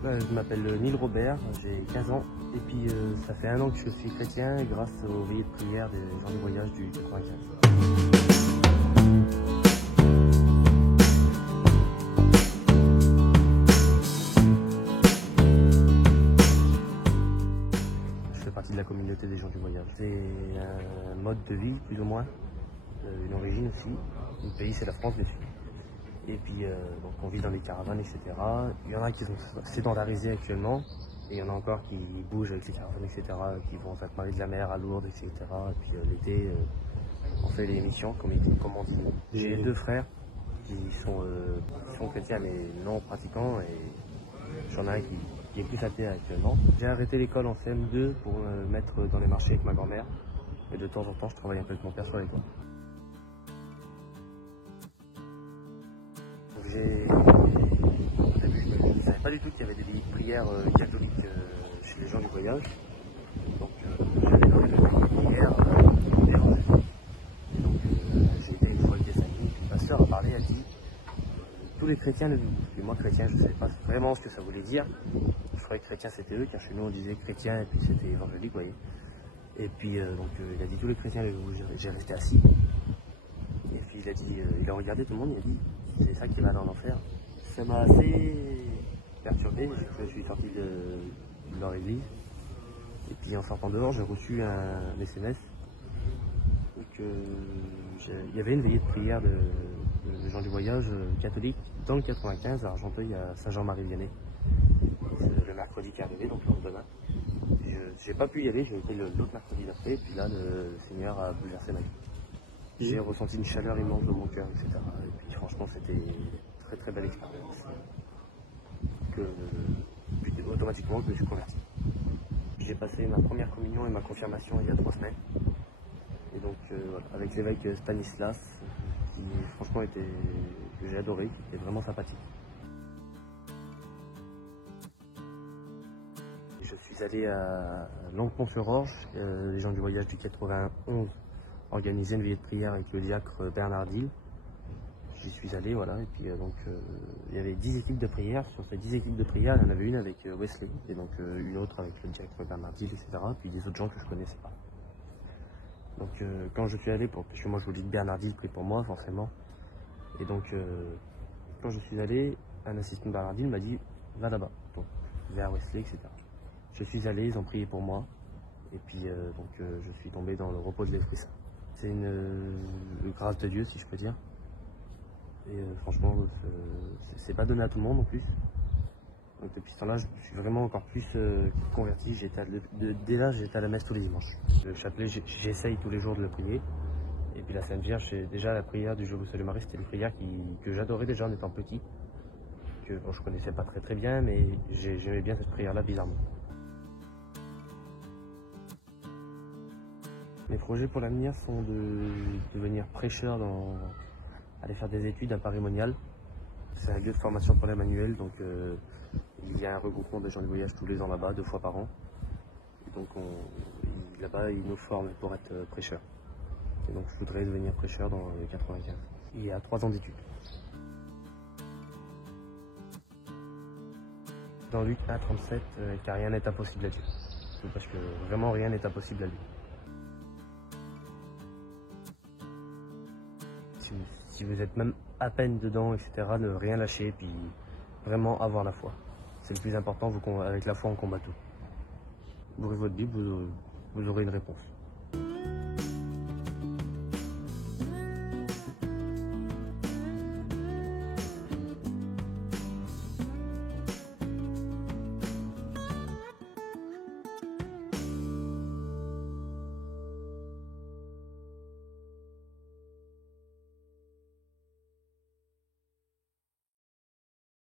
Je m'appelle Neil Robert, j'ai 15 ans et puis ça fait 1 an que je suis chrétien grâce aux veillées de prière des gens du voyage du 95. Je fais partie de la communauté des gens du voyage. C'est un mode de vie plus ou moins, une origine aussi. Le pays c'est la France dessus. Et puis donc on vit dans des caravanes, etc. Il y en a qui sont sédentarisés actuellement, et il y en a encore qui bougent avec les caravanes, etc. Qui vont à Sainte-Marie de la Mer, à Lourdes, etc. Et puis l'été, on fait les missions, comme on dit. J'ai 2 frères qui sont chrétiens mais non pratiquants, et j'en ai un qui est plus athée actuellement. J'ai arrêté l'école en CM2 pour me mettre dans les marchés avec ma grand-mère. Et de temps en temps, je travaille un peu avec mon père sur les toits. Au début, je ne savais pas du tout qu'il y avait des veillées de prière catholiques chez les gens du voyage. Donc j'allais dans les veillées de prière et donc j'ai été une fois avec des amis. Ma soeur a parlé, elle dit tous les chrétiens le vivent. Et moi chrétien, je ne savais pas vraiment ce que ça voulait dire. Je croyais que chrétien c'était eux, car chez nous on disait chrétien et puis c'était évangélique, vous voyez. Et puis donc il a dit tous les chrétiens le vivent. J'ai resté assis. Et puis il a dit, il a regardé tout le monde, il a dit c'est ça qui va aller en enfer. Ça m'a assez perturbé, je suis sorti de leur église. Et puis en sortant dehors, j'ai reçu un SMS. Donc il y avait une veillée de prière de gens du voyage catholique dans le 95 à Argenteuil, à Saint-Jean-Marie-Vianney. C'est le mercredi qui est arrivé, donc le lendemain. J'ai pas pu y aller, j'ai été l'autre mercredi d'après, et puis là le Seigneur a bouleversé ma vie. J'ai ressenti une chaleur immense dans mon cœur, etc. Et puis franchement, c'était une très très belle expérience. Puis automatiquement, je me suis converti. J'ai passé ma première communion et ma confirmation il y a 3 semaines. Et donc voilà, avec l'évêque Stanislas, qui franchement que j'ai adoré, qui était vraiment sympathique. Je suis allé à Longue-Pont-sur-Orge, les gens du voyage du 91 organisaient une veillée de prière avec le diacre Bernard Dill. J'y suis allé, voilà, et puis il y avait 10 équipes de prière. Sur ces 10 équipes de prière, il y en avait une avec Wesley, et donc une autre avec le diacre Bernard Dill, etc. Puis des autres gens que je connaissais pas. Donc quand je suis allé, parce que moi je vous dis que Bernard Dill prie pour moi, forcément. Et donc quand je suis allé, un assistant de Bernard Dill m'a dit va là-bas, donc vers Wesley, etc. Je suis allé, ils ont prié pour moi, et puis donc je suis tombé dans le repos de l'Esprit Saint. C'est une grâce de Dieu, si je peux dire. Et franchement, c'est pas donné à tout le monde en plus. Donc depuis ce temps-là, je suis vraiment encore plus converti. Dès là, j'étais à la messe tous les dimanches. Le chapelet, j'essaye tous les jours de le prier. Et puis la Sainte Vierge, déjà la prière du Je vous salue Marie, c'était une prière que j'adorais déjà en étant petit. Que bon, je connaissais pas très bien, mais j'aimais bien cette prière-là bizarrement. Mes projets pour l'avenir sont de devenir prêcheur, aller faire des études à Paris-Monial. C'est un lieu de formation pour les manuels, donc il y a un regroupement de gens du voyage tous les ans là-bas, 2 fois par an. Et donc là-bas, ils nous forment pour être prêcheurs. Et donc je voudrais devenir prêcheur dans le 95. Il y a 3 ans d'études. Dans Luc 1,37, car rien n'est impossible à Dieu. Parce que vraiment rien n'est impossible à lui. Si vous êtes même à peine dedans, etc., ne rien lâcher, puis vraiment avoir la foi. C'est le plus important, avec la foi on combat tout. Ouvrez votre Bible, vous aurez une réponse.